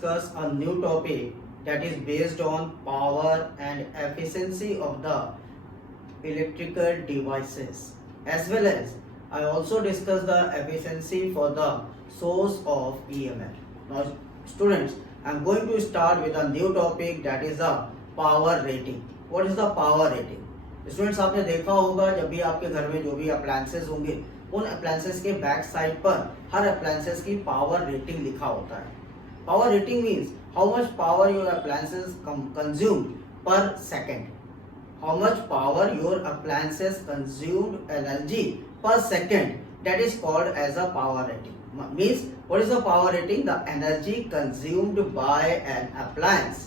discuss a new topic that is based on power and efficiency of the electrical devices, as well as I also discuss the efficiency for the source of EMF. Now students, I am going to start with a new topic that is the power rating. What is the power rating? Students, आपने देखा होगा जब भी आपके घर में जो भी अप्लायंसेस होंगे उन अप्लायंसेस के बैक साइड पर हर अप्लायंसेस की पावर रेटिंग लिखा होता है. Power rating means how much power your appliances consumed per second. How much power your appliances consumed energy per second, that is called as a power rating. Means what is the power rating? The energy consumed by an appliance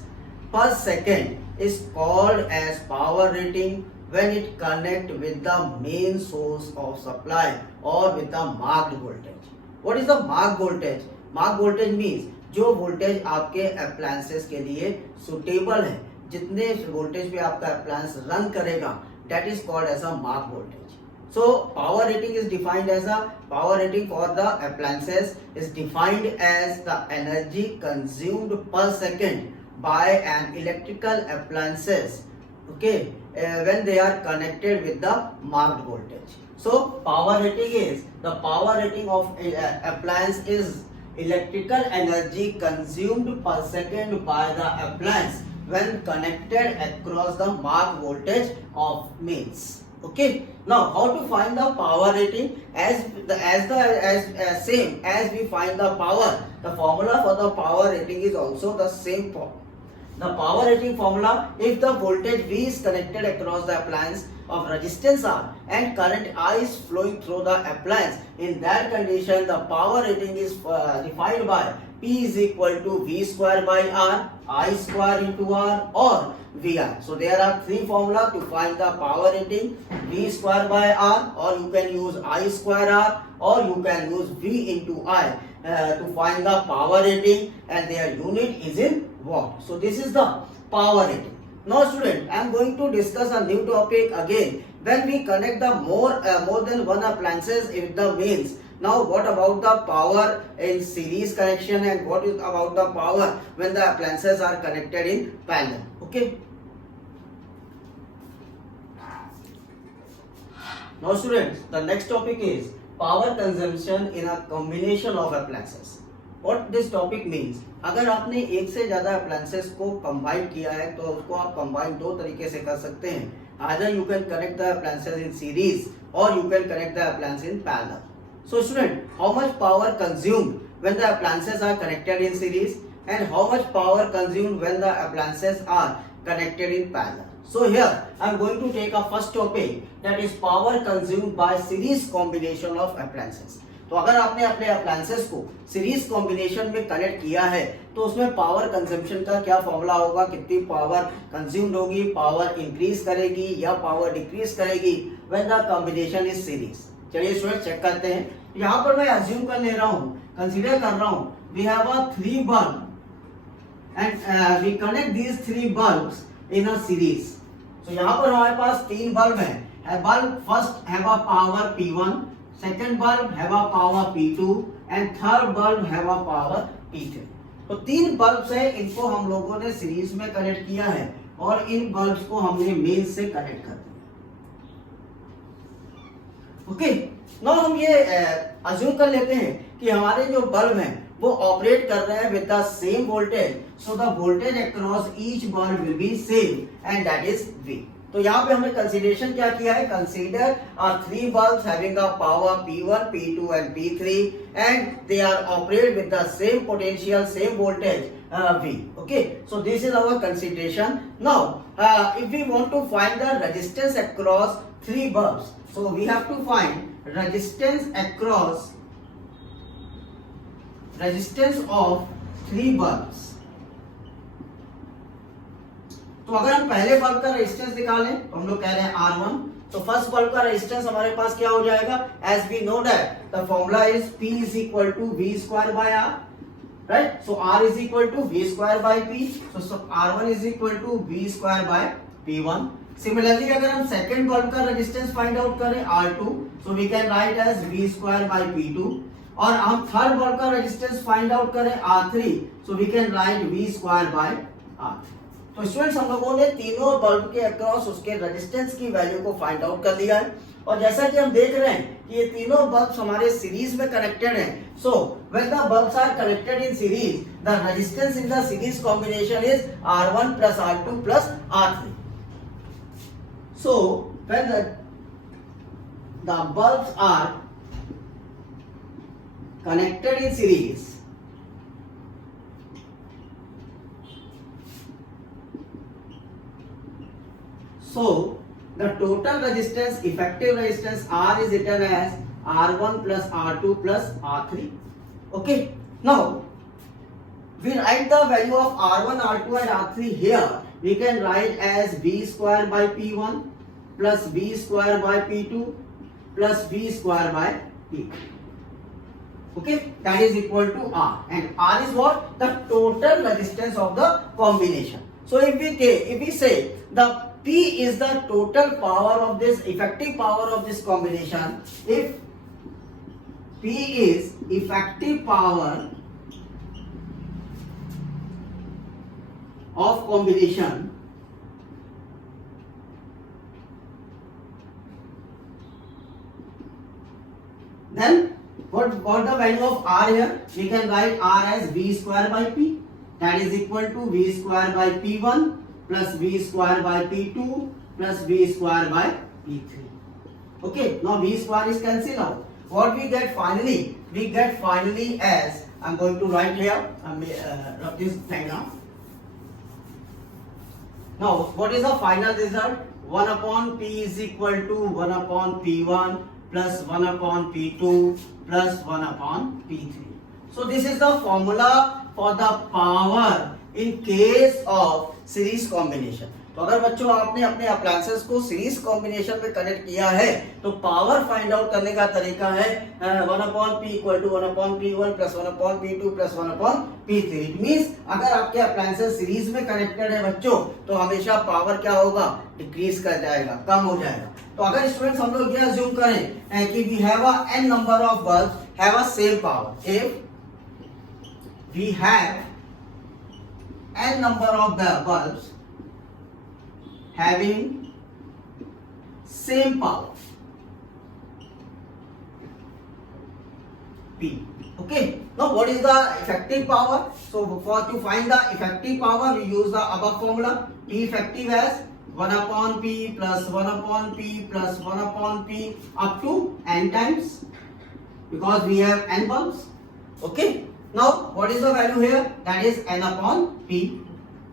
per second is called as power rating when it connect with the main source of supply or with the marked voltage. What is the marked voltage? Marked voltage means जो वोल्टेज आपके अप्लायंसेस के लिए सुटेबल है, जितने वोल्टेज पे आपका appliance run करेगा, that is called as a marked voltage. So power rating is defined as a power rating for the appliances is defined as the energy consumed per second by an electrical appliances, okay, when they are connected with the marked voltage. So power rating is the power rating of appliance is electrical energy consumed per second by the appliance when connected across the marked voltage of mains. Okay, now how to find the power rating? As same as we find the power, the formula for the power rating is also the same. The power rating formula: if the voltage V is connected across the appliance of resistance R and current I is flowing through the appliance, in that condition the power rating is defined by P is equal to V square by R, I square into R, or VR. So there are three formula to find the power rating: V square by R, or you can use I square R, or you can use V into I to find the power rating, and their unit is in watt. So this is the power rating. Now student, I am going to discuss a new topic again. When we connect the more than one appliances with the mains. Now what about the power in series connection, and what is about the power when the appliances are connected in parallel? Okay. Now students, the next topic is power consumption in a combination of appliances. What this topic means? अगर आपने एक से ज्यादा appliances को combine किया है तो उसको आप combine दो तरीके से कर सकते हैं. Either you can connect the appliances in series or you can connect the appliances in parallel. So student, how much power consumed when the appliances are connected in series, and how much power consumed when the appliances are connected in parallel? So here I am going to take a first topic, that is power consumed by series combination of appliances. तो अगर आपने अपने अप्लायंसेस को series combination में कनेक्ट किया है तो उसमें पावर कंजम्पशन का क्या फॉर्मूला होगा, कितनी पावर कंज्यूम्ड होगी, पावर इंक्रीज करेगी या पावर डिक्रीज करेगी when the combination is series. चलिए स्टूडेंट चेक करते हैं. यहाँ पर मैं अज्यूम कर ले रहा हूँ, कंसीडर कर रहा हूँ, we have a 3 bulb and we connect these 3 bulbs in a series. तो यहाँ पर हमारे पास 3 बल्ब हैं. Bulb first have a power P1, second bulb have a power P2 and third bulb have a power P3. तो 3 बल्ब्स हैं, इनको हम लोगों ने सीरीज में कनेक्ट किया है और इन बल्ब्स को हमने मेन से कनेक्ट कर दिया. ओके, नाउ हम ये अज्यूम कर लेते हैं कि हमारे जो बल्ब हैं वो ऑपरेट कर रहे हैं with the same voltage. So the voltage across each bulb will be same and that is V. तो यहाँ पे हमने कंसीडरेशन क्या किया है, consider are 3 bulbs having a power P1, P2 and P3 and they are operate with the same potential, same voltage V. Okay, so this is our consideration. Now if we want to find the resistance across 3 bulbs, so we have to find resistance of 3 bulbs. तो अगर हम पहले बल्ब का रेजिस्टेंस निकालें तो हम लोग कह रहे हैं R1. तो फर्स्ट बल्ब का रेजिस्टेंस हमारे पास क्या हो जाएगा, as we know that the formula is P is equal to V square by R, right. So R is equal to V square by P. So R1 is equal to V square by P1. Similarly अगर हम second bulb का resistance find out करें R2, so we can write as V square by P2. और हम third bulb का resistance find out करें R3, so we can right V square bye R3। तो स्टूडेंट्स हम लोगों ने तीनों बल्ब के अक्रॉस उसके रेजिस्टेंस की वैल्यू को फाइंड आउट कर लिया है, और जैसा कि हम देख रहे हैं कि ये तीनों बल्ब्स हमारे सीरीज में कनेक्टेड हैं। So when the bulbs are connected in series, the resistance in the series combination is R1 plus R2 plus R3। So when the bulbs are connected in series, so the total resistance, effective resistance R is written as R1 plus R2 plus R3. Okay, now we write the value of R1, R2 and R3 here. We can write as V square by P1 plus V square by P2 plus V square by P3. Okay, that is equal to R, and R is what? The total resistance of the combination. So if we say the P is the total power of this, effective power of this combination, if P is effective power of combination, then what the value of R here? We can write R as V square by P, that is equal to V square by P1 plus V square by P2 plus V square by P3. Okay, now V square is cancelled out. What we get finally? We get finally as, I'm going to write here, rub this thing now. Now what is the final result? 1 upon P is equal to 1 upon P1 plus 1 upon P2 plus 1 upon P3. So this is the formula for the power in case of series combination. तो अगर बच्चों आपने अपने अप्लायंसेस को series combination में कनेक्ट किया है तो पावर फाइंड आउट करने का तरीका है 1 upon P equal to 1 upon P1 plus 1 upon P2 plus 1 upon P3। It means अगर आपके अप्लायंसेस सीरीज में कनेक्टेड है बच्चों तो हमेशा पावर क्या होगा? डिक्रीज कर जाएगा, कम हो जाएगा। तो अगर स्टूडेंट्स हम लोग ये अज्यूम करें कि we have a n number of bulbs have a same power, if we have n number of the bulbs having same power P. Okay, now what is the effective power? So to find the effective power we use the above formula. P effective as 1 upon P plus 1 upon P plus 1 upon P up to n times, because we have n bulbs. Okay, now what is the value here? That is n upon P,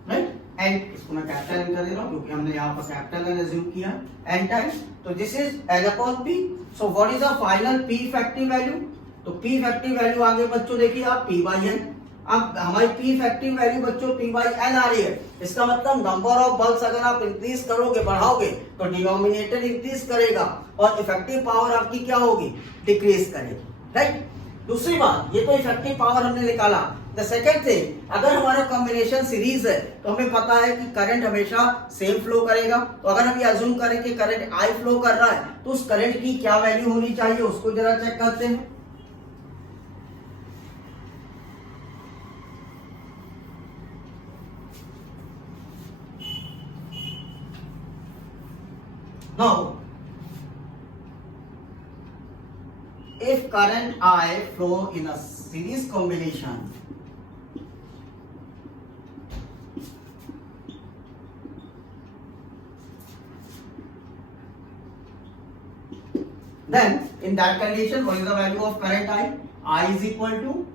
right? And इसको मैं capital N कर दे रहा हूँ क्योंकि हमने यहाँ पर capital N assume किया n टाइम्स, तो this is n upon P. So what is the final P effective value? तो P effective value आगे बच्चों देखिए आप P by n। अब हमारी P effective value बच्चों P by n आ रही है, इसका मतलब नंबर ऑफ बल्ब्स अगर आप इंक्रीज करोगे, बढ़ाओगे तो डिनोमिनेटर इंक्रीज करेगा और इफेक्टिव पावर आपकी क्या होगी? डिक्रीज करेगी, राइट? दूसरी बात, ये तो इफेक्टिव पावर हमने निकाला। द सेकंड थिंग, अगर हमारा कॉम्बिनेशन सीरीज है तो हमें पता है कि करंट हमेशा सेम फ्लो करेगा। तो अगर हम ये अज्यूम करें कि करंट I फ्लो कर रहा है तो उस करंट की क्या वैल्यू होनी चाहिए उसको जरा चेक करते हैं। Now, if current I flow in a series combination, then in that condition what is the value of current I? I is equal to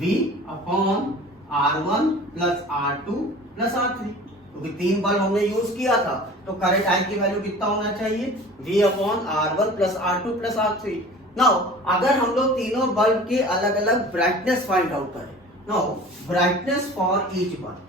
V upon R1 plus R2 plus R3। क्योंकि तीन बल्ब हमने यूज किया था तो current I की वैल्यू कितना होना चाहिए? V upon R1 plus R2 plus R3। Now अगर हम लोग तीनों बल्ब के अलग अलग ब्राइटनेस फाइंड आउट करें, now brightness for each bulb,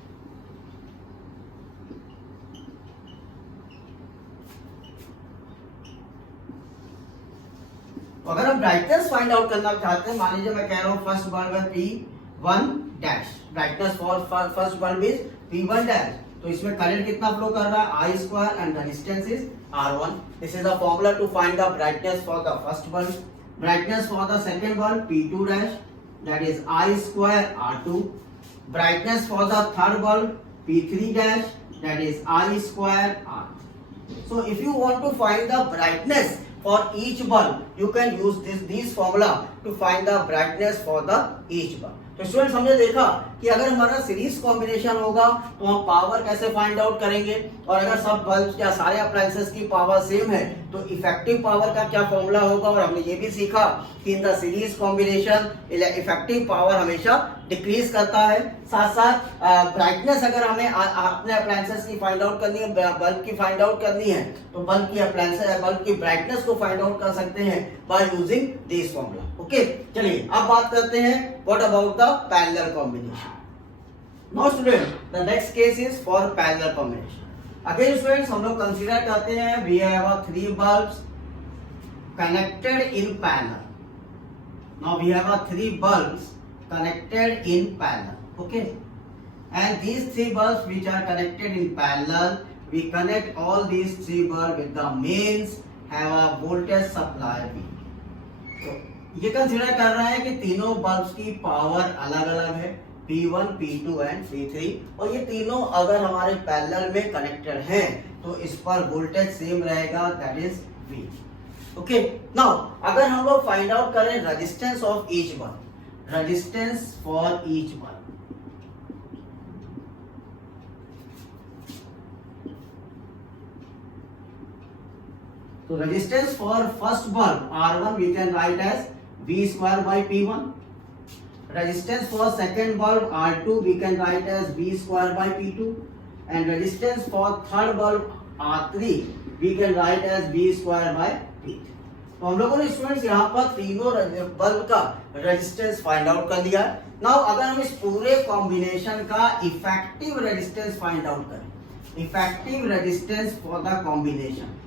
अगर हम ब्राइटनेस फाइंड आउट करना चाहते हैं, मान लीजिए मैं कह रहा हूं फर्स्ट बल्ब है P1 dash, brightness for first bulb is P1 dash, तो इसमें करंट कितना फ्लो कर रहा है? I square and the distance is R1। This is the formula to find the brightness for the first bulb. Brightness for the second bulb P2 dash, that is I square R2. Brightness for the third bulb P3 dash, that is I square R. So if you want to find the brightness for each bulb, you can use this formula to find the brightness for the each bulb. तो स्टूडेंट्स हमने देखा कि अगर हमारा series combination होगा तो हम पावर कैसे फाइंड आउट करेंगे, और अगर सब बल्ब या सारे अप्लायंसेस की पावर सेम है तो इफेक्टिव पावर का क्या फॉर्मूला होगा। और हमने ये भी सीखा कि इन the series combination effective power हमेशा डिक्रीज करता है। साथ साथ ब्राइटनेस अगर हमें अपने अप्लायंसेस की फाइंड आउट करनी है, बल्ब की फाइंड आउट करनी है, तो बल्ब की ब्राइटनेस को फाइंड आउट कर सकते हैं by using this formula. Okay, चलिए अब बात करते हैं what about the parallel combination. Now student, the next case is for parallel combination. Again students, हम लोग कंसीडर करते हैं we have a 3 bulbs connected in parallel. Now we have a 3 bulbs connected in parallel. Okay, and these 3 bulbs which are connected in parallel, we connect all these 3 bulbs with the mains have a voltage supply V. तो ये कंसीडर कर रहा है कि तीनों बल्ब्स की पावर अलग अलग है, P1, P2 एंड P3, और ये तीनों अगर हमारे पैरेलल में कनेक्टेड हैं तो इस पर वोल्टेज सेम रहेगा, that is V. Okay, now अगर हम लोग फाइंड आउट करें resistance of each bulb, resistance for each bulb, तो resistance for first bulb R1 we can write as V square by P1. Resistance for second bulb R2 we can write as V square by P2, and resistance for third bulb R3 we can write as V square by P3. तो हम लोगों ने स्टूडेंट्स यहाँ पर तीनों बल्ब का resistance find out कर दिया। नाउ अगर हम इस पूरे कॉम्बिनेशन का इफेक्टिव रेजिस्टेंस फाइंड आउट करें, effective resistance for the combination,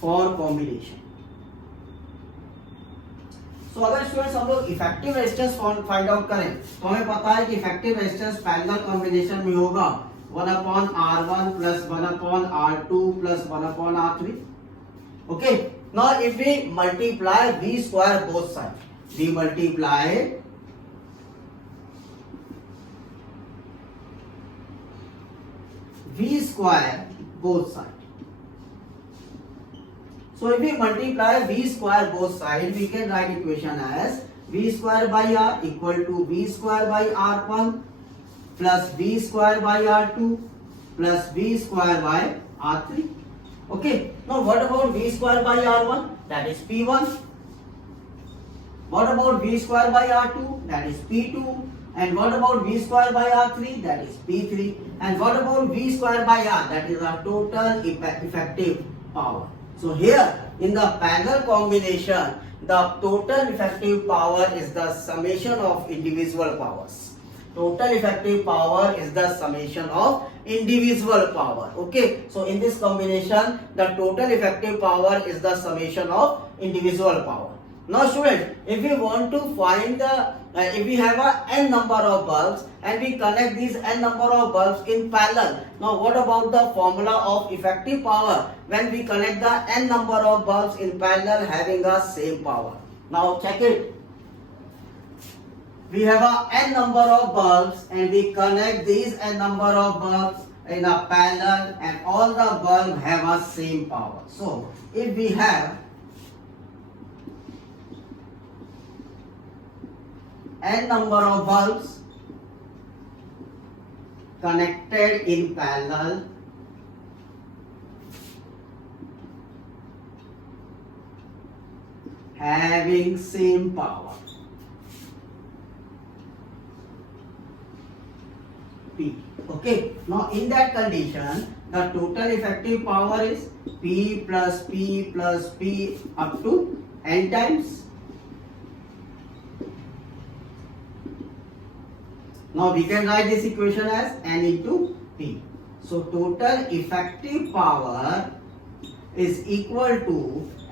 for combination, तो अगर स्टूडेंट्स हम लोग इफेक्टिव रेजिस्टेंस फाइंड आउट करें तो हमें पता है कि इफेक्टिव रेजिस्टेंस पैरेलल कॉम्बिनेशन में होगा 1/R1 plus 1/R2 plus 1/R3. Okay, now if we multiply V square both side, we multiply V square both sides. So if we multiply V square both sides, we can write equation as V square by R equal to V square by R1 plus V square by R2 plus V square by R3. Okay, now what about V square by R1? That is P1. What about V square by R2? That is P2. And what about V square by R3? That is P3. And what about V square by R? That is our total effective power. So here in the parallel combination, the total effective power is the summation of individual powers. Total effective power is the summation of individual power. Okay, so in this combination, the total effective power is the summation of individual power. Now students, if we want to find the if we have a n number of bulbs and we connect these n number of bulbs in parallel, now what about the formula of effective power when we connect the n number of bulbs in parallel having a same power? Now check it. We have a n number of bulbs and we connect these n number of bulbs in a parallel and all the bulbs have a same power. So if we have n number of bulbs connected in parallel having same power P. Okay, now in that condition the total effective power is P plus P plus P up to n times. Now we can write this equation as n into P. So total effective power is equal to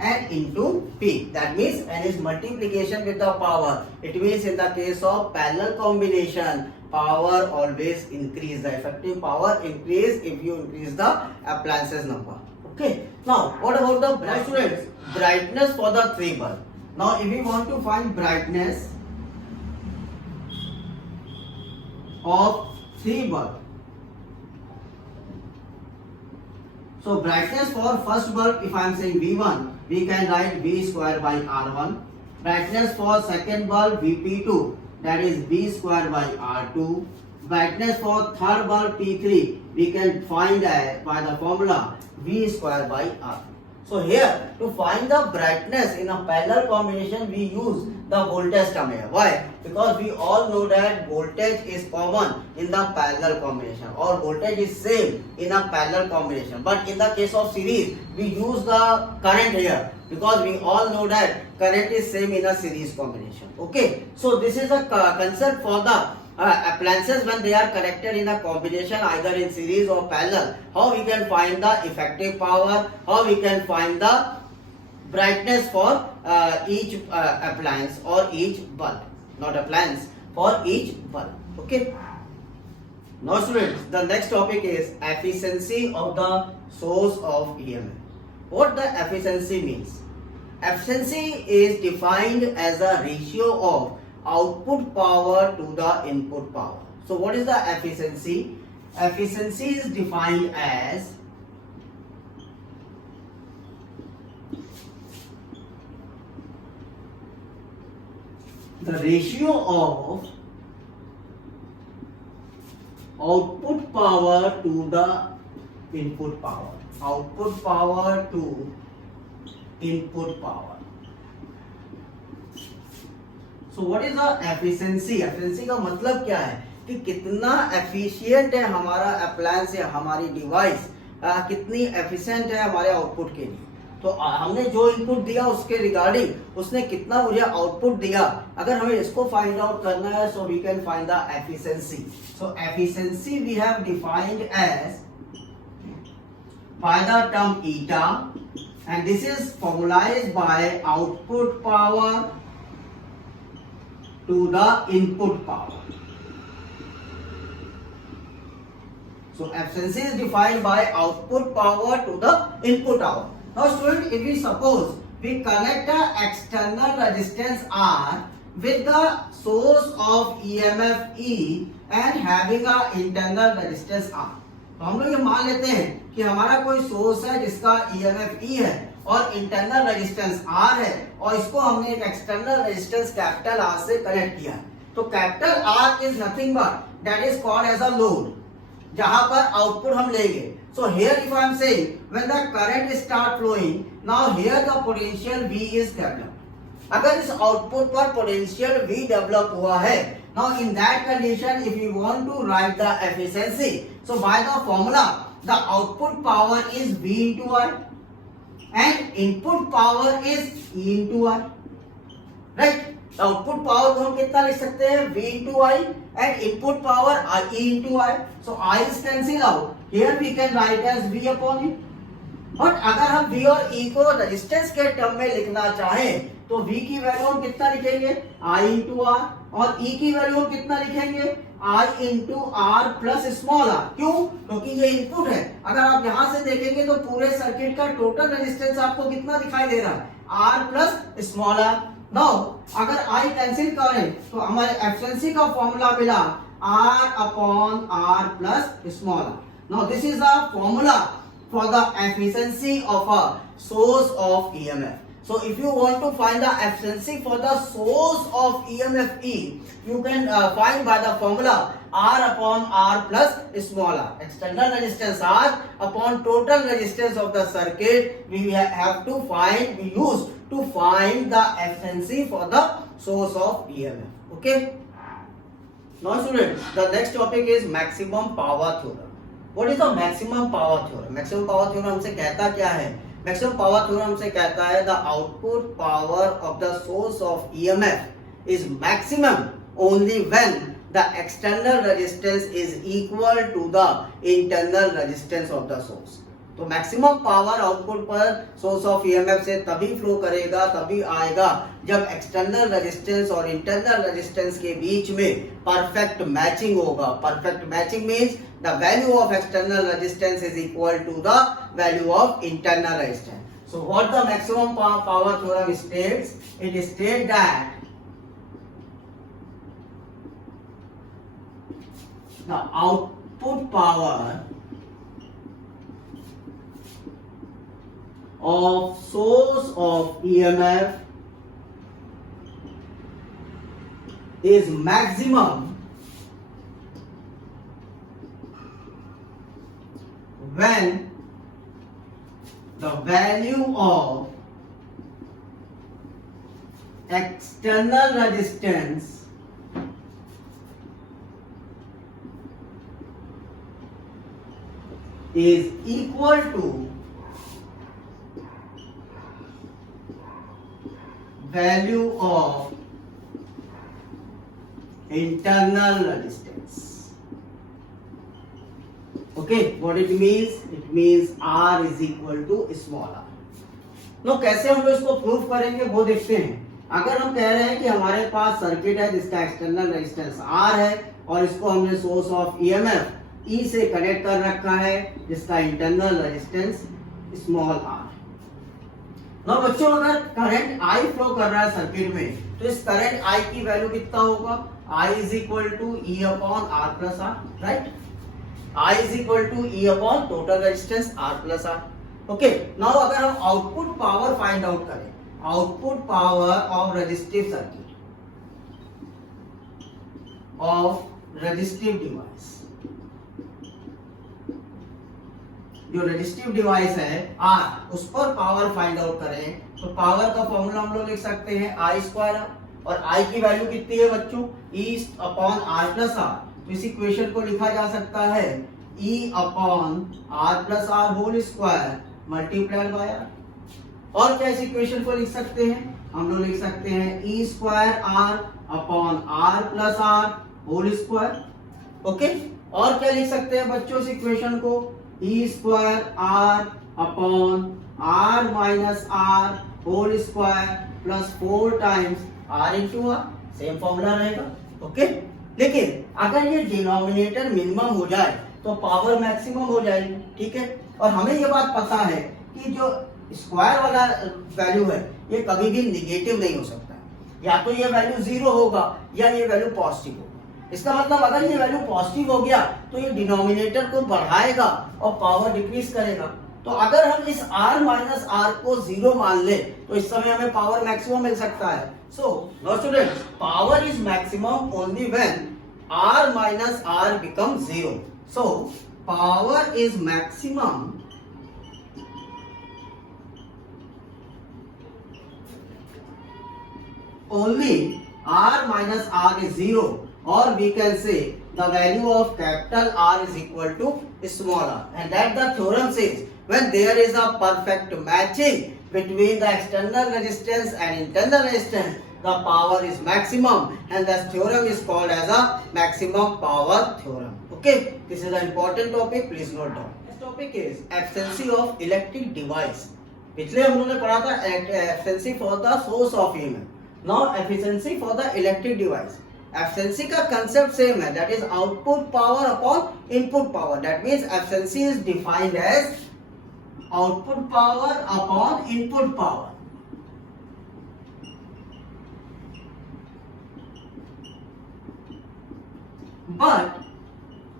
n into P. That means n is multiplication with the power. It means in the case of parallel combination, power always increase. The effective power increase if you increase the appliances number. Okay. Now what about the brightness? Brightness for the 3 bulb. Now if we want to find brightness of 3 bulb, so brightness for first bulb, if I am saying V1, we can write V square by R1. Brightness for second bulb Vp2, that is V square by R2. Brightness for third bulb P3, we can find by the formula V square by R. So here to find the brightness in a parallel combination, we use the voltage term here. Why? Because we all know that voltage is common in the parallel combination, or voltage is same in a parallel combination. But in the case of series, we use the current here, because we all know that current is same in a series combination. Okay, so this is a concept for the appliances when they are connected in a combination either in series or parallel. How we can find the effective power, how we can find the brightness for each appliance or each bulb, not appliance, for each bulb. Okay. Now students, the next topic is efficiency of the source of EMF. What the efficiency means? Efficiency is defined as a ratio of output power to the input power. So what is the efficiency? Efficiency is defined as the ratio of output power to the input power. Output power to input power. So what is the efficiency? Efficiency का मतलब क्या है कि कितना efficient है हमारा appliance या हमारी device, कितनी efficient है हमारे output के लिए. तो हमने जो इनपुट दिया उसके रिगार्डिंग उसने कितना मुझे आउटपुट दिया, अगर हमें इसको फाइंड आउट करना है, so we can find the efficiency. So efficiency we have defined as by the term eta, and this is formulized by output power to the input power. So efficiency is defined by output power to the input power. Now student, if we suppose we connect the external resistance R with the source of EMF E and having a internal resistance R. तो हम लोग ये मान लेते हैं कि हमारा कोई सोर्स है जिसका EMF E है और इंटरनल रेजिस्टेंस R है, और इसको हमने एक एक्सटर्नल रेजिस्टेंस कैपिटल R से कनेक्ट किया. तो capital R is nothing but that is called as a load, जहां पर आउटपुट हम लेंगे. So here if I am saying when the current start flowing, now here the potential V is developed. अगर इस आउटपुट पर पोटेंशियल V डेवलप हुआ है, now in that condition if you want to write the efficiency, so by the formula the output power is V into I and input power is E into I, right? Output power को हम कितना लिख सकते हैं? V into I and input power E into I. So I is cancel out. Here we can write as V upon E. But अगर हम V और E को रेजिस्टेंस के टर्म में लिखना चाहें तो V की वैल्यू हम कितना लिखेंगे? I into R, और E की वैल्यू हम कितना लिखेंगे? I into R plus small r. क्यों? क्योंकि ये इनपुट है. अगर आप यहाँ से देखेंगे तो पूरे सर्किट का टोटल रेजिस्टेंस आपको कितना दिखाई दे रहा है? R plus small r. Now अगर I कैंसिल करें तो हमारे एफिशिएंसी का फॉर्मूला मिला R upon R plus small r. Now this is the formula for the efficiency of a source of EMF. So if you want to find the efficiency for the source of EMF E, you can find by the formula R upon R plus small r. External resistance R upon total resistance of the circuit we have to find, we use to find the efficiency for the source of EMF. Okay. Now students, the next topic is maximum power theorem. What is the maximum power theorem? Maximum power theorem हमसे कहता क्या है? Maximum power theorem हमसे कहता है the output power of the source of EMF is maximum only when the external resistance is equal to the internal resistance of the source. तो maximum power output पर source of EMF से तभी flow करेगा, तभी आएगा जब external resistance और internal resistance के बीच में परफेक्ट मैचिंग होगा। Perfect matching means the value of external resistance is equal to the value of internal resistance. So what the maximum power theorem states? It states that the output power of source of EMF is maximum when the value of external resistance is equal to value of internal resistance. Okay, what it means? It means R is equal to small r. नो कैसे हम लोग इसको प्रूव करेंगे वो देखते हैं। अगर हम कह रहे हैं कि हमारे पास सर्किट है जिसका एक्सटर्नल रेजिस्टेंस R है और इसको हमने सोर्स ऑफ ईएमएफ E से कनेक्ट कर रखा है जिसका इंटरनल रेजिस्टेंस स्मॉल r। ना बच्चों, अगर करंट I फ्लो कर रहा है सर्किट में तो इस करंट I की वैल्यू कितना होगा? I is equal to E upon R plus R, right? I is equal to E upon total resistance R plus R। Okay, now अगर हम आउटपुट पावर फाइंड आउट करें, output power of resistive circuit of resistive device, जो resistive device है R, उस पर power find out करें तो पावर का फॉर्मूला हम लोग लिख सकते हैं I स्क्वायर और I की वैल्यू कितनी है बच्चों? E upon R plus R। तो इस इक्वेशन को लिखा जा सकता है E upon R plus R whole square multiplied by R। और क्या इस इक्वेशन को लिख सकते हैं? हम लोग लिख सकते हैं E square R upon R plus R whole square. Okay, और क्या लिख सकते हैं बच्चों इस इक्वेशन को? E square R upon R minus R whole square plus 4 times R into R। Same formula रहेगा। ओके, लेकिन अगर ये डिनोमिनेटर मिनिमम हो जाए तो पावर मैक्सिमम हो जाएगी, ठीक है? और हमें ये बात पता है कि जो स्क्वायर वाला वैल्यू है ये कभी भी निगेटिव नहीं हो सकता, या तो ये वैल्यू 0 होगा या ये वैल्यू पॉजिटिव होगा। इसका मतलब अगर ये वैल्यू पॉजिटिव हो गया तो ये डिनोमिनेटर को बढ़ाएगा और पावर डिक्रीज करेगा। तो अगर हम इस R माइनस R को 0 मान ले तो इस समय हमें पावर मैक्सिमम मिल सकता है। So now students, power is maximum only when R minus R become 0। So power is maximum only R minus R is 0, or we can say the value of capital R is equal to small r, and that the theorem says when there is a perfect matching between the external resistance and internal resistance, the power is maximum, and this theorem is called as a maximum power theorem. Okay, this is an important topic, please note down. This topic is efficiency of electric device. पिछले हम लोगों ने पढ़ा था efficiency for the source of EMF. Now efficiency for the electric device. Efficiency का concept same है, that is output power upon input power. That means efficiency is defined as output power upon input power. But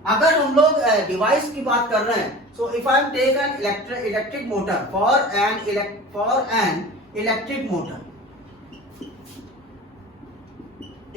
अगर हम लोग डिवाइस की बात कर रहे हैं, so if I take an electric motor for an electric motor,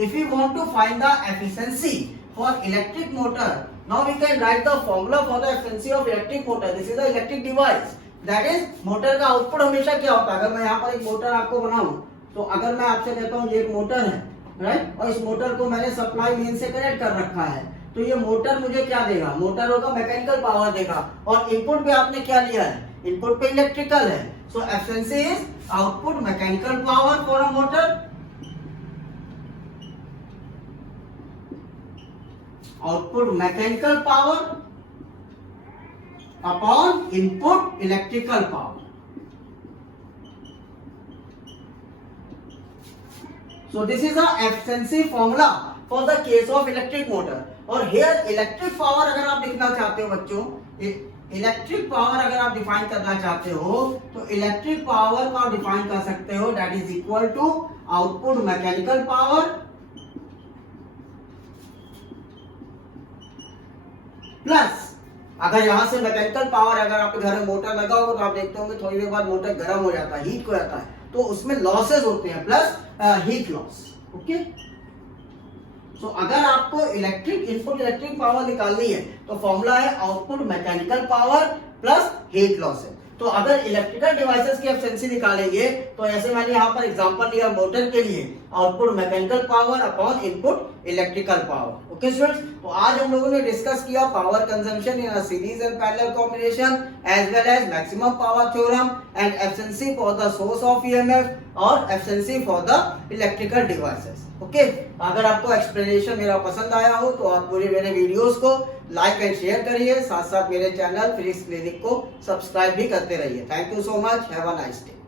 if we want to find the efficiency for electric motor, now we can write the formula for the efficiency of electric motor. This is the electric device. That is, motor का आउटपुट हमेशा क्या होता है? अगर मैं यहाँ पर एक मोटर आपको बनाऊं, तो अगर मैं आपसे कहता हूँ ये एक मोटर है, राइट, और इस मोटर को मैंने सप्लाई मेन से कनेक्ट कर रखा है, तो ये मोटर मुझे क्या देगा? मोटर होगा मैकेनिकल पावर देगा, और इनपुट पे आपने क्या लिया है? इनपुट पे इलेक्ट्रिकल है। So efficiency is output mechanical power for a motor, output mechanical power upon input electrical power. So this is a efficiency formula for the case of electric motor. और here electric power अगर आप लिखना चाहते हो बच्चों, electric power अगर आप डिफाइन करना चाहते हो तो इलेक्ट्रिक पावर को आप डिफाइन कर सकते हो that is equal to output mechanical power plus, अगर यहां से मैकेनिकल पावर, अगर आपके घर में मोटर लगा होगा तो आप देखते होंगे थोड़ी देर बाद मोटर गर्म हो जाता है, हीट हो जाता है, तो उसमें लॉसेस होते हैं प्लस हीट लॉस. ओके, सो अगर आपको इलेक्ट्रिक इनपुट इलेक्ट्रिक पावर निकालनी है तो फॉर्मूला है output mechanical power plus heat loss है. तो अगर इलेक्ट्रिकल डिवाइसेस की एफिशिएंसी निकालेंगे तो ऐसे मैंने यहाँ पर एग्जांपल लिया मोटर के लिए, output mechanical power upon input electrical power. Okay students, तो आज हम लोगों ने डिस्कस किया power consumption in a series and parallel combination as well as maximum power theorem and efficiency for the source of EMF और efficiency for the electrical devices. Okay, अगर आपको एक्सप्लेनेशन मेरा पसंद आया हो तो आप पूरे मेरे वीडियोस को लाइक एंड शेयर करिए, साथ साथ मेरे चैनल फिजिक्स क्लिनिक को सब्सक्राइब भी करते रहिए. Thank you so much, have a nice day.